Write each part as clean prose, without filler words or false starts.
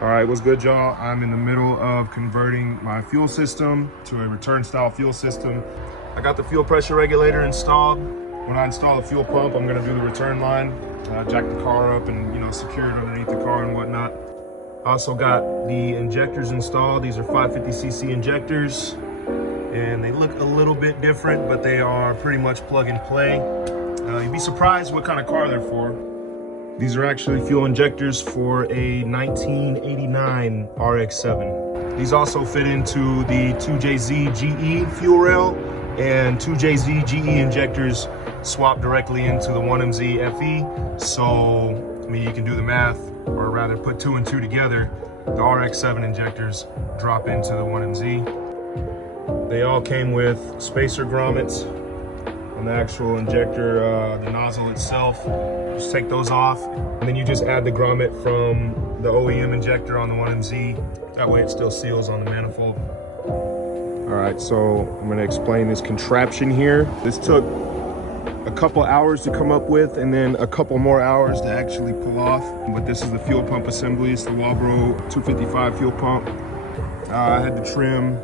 All right, what's good, y'all? I'm in the middle of converting my fuel system to a return style fuel system. I got the fuel pressure regulator installed. When I install a fuel pump, I'm gonna do the return line, jack the car up and secure it underneath the car and whatnot. I also got the injectors installed. These are 550cc injectors, and they look a little bit different, but they are pretty much plug and play. You'd be surprised what kind of car they're for. These are actually fuel injectors for a 1989 RX-7. These also fit into the 2JZ GE fuel rail, and 2JZ GE injectors swap directly into the 1MZ FE. So, I mean, you can do the math, or rather put two and two together. The RX-7 injectors drop into the 1MZ. They all came with spacer grommets on the actual injector, the nozzle itself. Just take those off, and then you just add the grommet from the OEM injector on the 1MZ. That way it still seals on the manifold. All right, so I'm gonna explain this contraption here. This took a couple hours to come up with, and then a couple more hours to actually pull off. But this is the fuel pump assembly. It's the Walbro 255 fuel pump. I had to trim,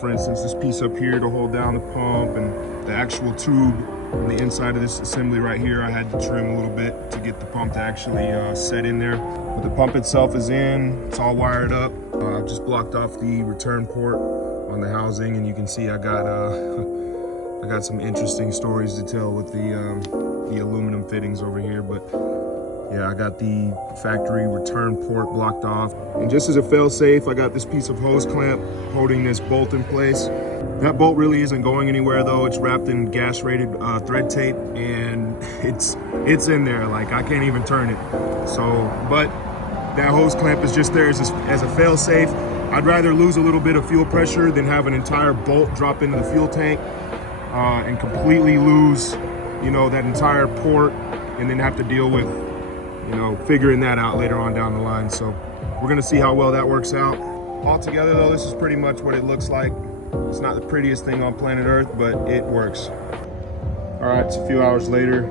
for instance, this piece up here to hold down the pump, and the actual tube on the inside of this assembly right here, I had to trim a little bit to get the pump to actually set in there. But the pump itself is in, it's all wired up. I've just blocked off the return port on the housing, and you can see I got I got some interesting stories to tell with the aluminum fittings over here. But yeah, I got the factory return port blocked off. And just as a fail-safe, I got this piece of hose clamp holding this bolt in place. That bolt really isn't going anywhere though. It's wrapped in gas-rated thread tape, and it's in there. Like, I can't even turn it. So, but that hose clamp is just there as a fail-safe. I'd rather lose a little bit of fuel pressure than have an entire bolt drop into the fuel tank and completely lose, that entire port, and then have to deal with, figuring that out later on down the line. So we're gonna see how well that works out. Altogether though, this is pretty much what it looks like. It's not the prettiest thing on planet Earth, but it works. All right, it's a few hours later.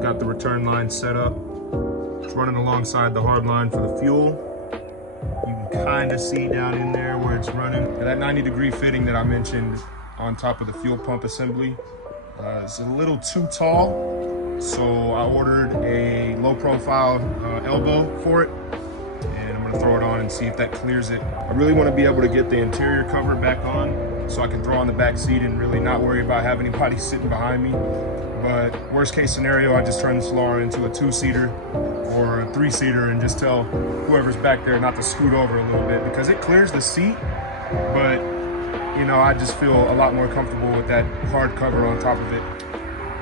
Got the return line set up. It's running alongside the hard line for the fuel. You can kind of see down in there where it's running. And that 90-degree fitting that I mentioned on top of the fuel pump assembly is a little too tall. So I ordered a low profile elbow for it. And I'm gonna throw it on and see if that clears it. I really wanna be able to get the interior cover back on so I can throw on the back seat and really not worry about having anybody sitting behind me. But worst case scenario, I just turn the Solara into a 2-seater or a 3-seater and just tell whoever's back there not to scoot over a little bit, because it clears the seat, but I just feel a lot more comfortable with that hard cover on top of it.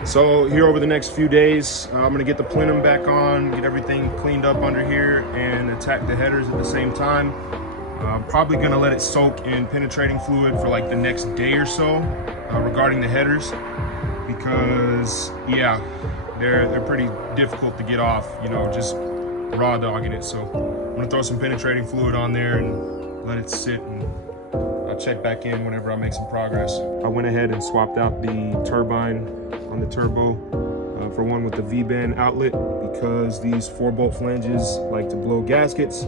So here over the next few days, I'm gonna get the plenum back on, get everything cleaned up under here, and attack the headers at the same time. I'm probably gonna let it soak in penetrating fluid for like the next day or so regarding the headers, because yeah, they're pretty difficult to get off, just raw dogging it. So I'm gonna throw some penetrating fluid on there and let it sit, and I'll check back in whenever I make some progress. I went ahead and swapped out the turbine on the turbo for one with the V-bend outlet, because these 4-bolt flanges like to blow gaskets.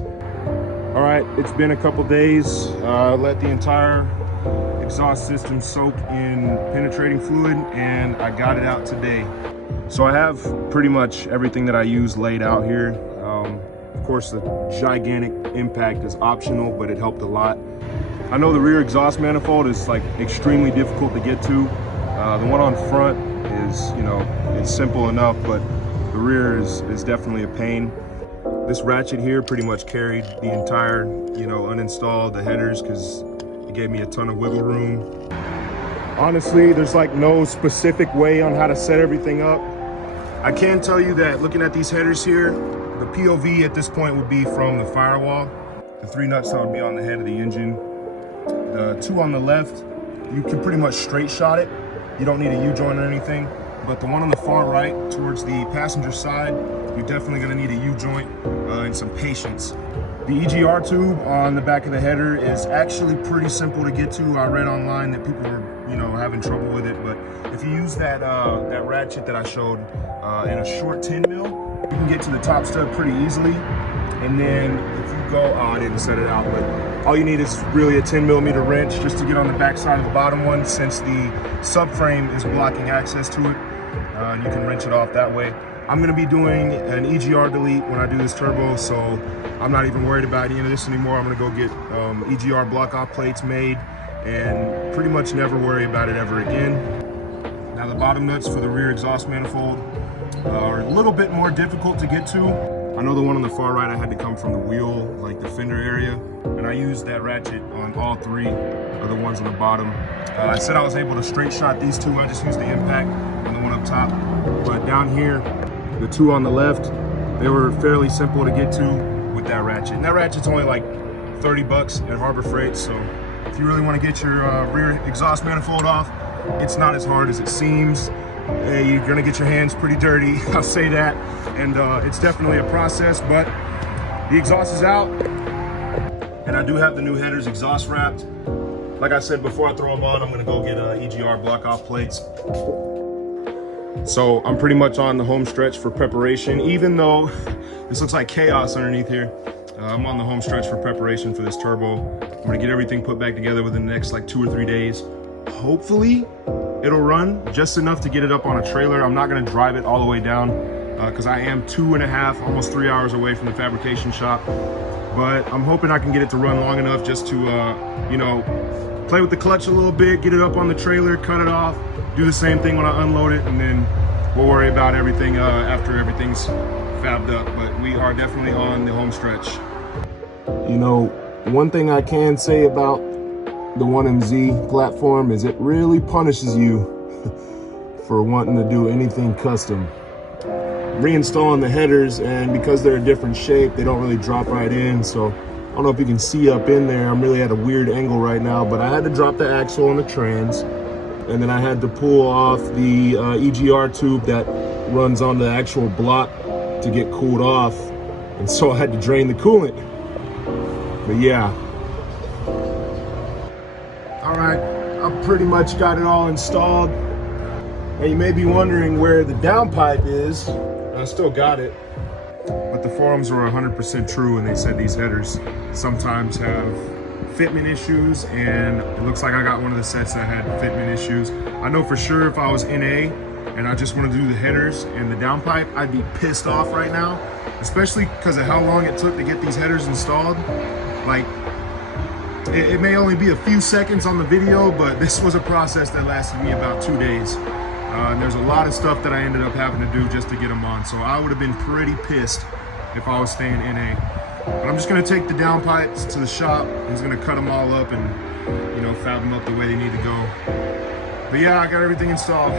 All right, it's been a couple days. Let the entire exhaust system soak in penetrating fluid, and I got it out today. So I have pretty much everything that I use laid out here. Of course, the gigantic impact is optional, but it helped a lot. I know the rear exhaust manifold is like extremely difficult to get to. The one on front is, it's simple enough, but the rear is definitely a pain. This ratchet here pretty much carried the entire, uninstalled the headers, because it gave me a ton of wiggle room. Honestly, there's like no specific way on how to set everything up. I can tell you that looking at these headers here, the POV at this point would be from the firewall. The 3 nuts that would be on the head of the engine. The 2 on the left, you can pretty much straight shot it. You don't need a U-joint or anything. But the one on the far right, towards the passenger side, you're definitely gonna need a U-joint and some patience. The EGR tube on the back of the header is actually pretty simple to get to. I read online that people were, having trouble with it, but if you use that ratchet that I showed in a short 10 mil, you can get to the top stud pretty easily. And then if you go, oh, I didn't set it out, but all you need is really a 10mm wrench just to get on the back side of the bottom one, since the subframe is blocking access to it. You can wrench it off that way. I'm gonna be doing an EGR delete when I do this turbo, so I'm not even worried about any of this anymore. I'm gonna go get EGR block off plates made and pretty much never worry about it ever again. Now the bottom nuts for the rear exhaust manifold are a little bit more difficult to get to. I know the one on the far right, I had to come from the wheel, like the fender area, and I used that ratchet on all three of the ones on the bottom. I said I was able to straight shot these two. I just used the impact on the one up top. But down here, the two on the left, they were fairly simple to get to with that ratchet. And that ratchet's only like 30 bucks at Harbor Freight, so if you really want to get your rear exhaust manifold off, it's not as hard as it seems. You're gonna get your hands pretty dirty, I'll say that, and it's definitely a process, but the exhaust is out, and I do have the new headers exhaust wrapped. Like I said before I throw them on, I'm gonna go get EGR block off plates. So I'm pretty much on the home stretch for preparation, even though this looks like chaos underneath here. I'm on the home stretch for preparation for this turbo. I'm gonna get everything put back together within the next like 2 or 3 days. Hopefully it'll run just enough to get it up on a trailer. I'm not gonna drive it all the way down because I am 2.5, almost 3 hours away from the fabrication shop. But I'm hoping I can get it to run long enough just to, you know, play with the clutch a little bit, get it up on the trailer, cut it off, do the same thing when I unload it, and then we'll worry about everything after everything's fabbed up. But we are definitely on the home stretch. You know, one thing I can say about the 1MZ platform is it really punishes you for wanting to do anything custom. Reinstalling the headers, and because they're a different shape, they don't really drop right in. So I don't know if you can see up in there, I'm really at a weird angle right now, but I had to drop the axle on the trans, and then I had to pull off the EGR tube that runs on the actual block to get cooled off, and so I had to drain the coolant. But yeah. All right, I've pretty much got it all installed. And you may be wondering where the downpipe is. I still got it. But the forums were 100% true, and they said these headers sometimes have fitment issues, and it looks like I got one of the sets that had fitment issues. I know for sure if I was NA and I just want to do the headers and the downpipe, I'd be pissed off right now, especially because of how long it took to get these headers installed. Like, it may only be a few seconds on the video, but this was a process that lasted me about 2 days. And there's a lot of stuff that I ended up having to do just to get them on. So I would have been pretty pissed if I was staying NA. But I'm just gonna take the downpipes to the shop. I'm just gonna cut them all up and, you know, fab them up the way they need to go. But yeah, I got everything installed.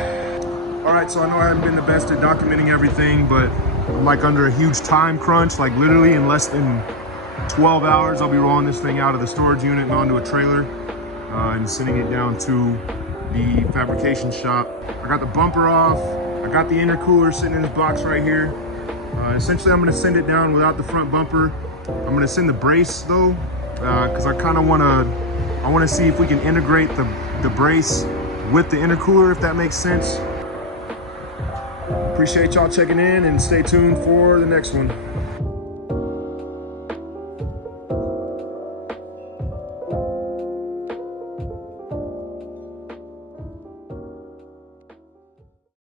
All right, so I know I haven't been the best at documenting everything, but I'm like under a huge time crunch. Like literally in less than 12 hours, I'll be rolling this thing out of the storage unit and onto a trailer and sending it down to the fabrication shop. I got the bumper off. I got the intercooler sitting in this box right here. Essentially, I'm gonna send it down without the front bumper. I'm gonna send the brace though, because I kind of wanna see if we can integrate the brace with the intercooler, if that makes sense. Appreciate y'all checking in, and stay tuned for the next one.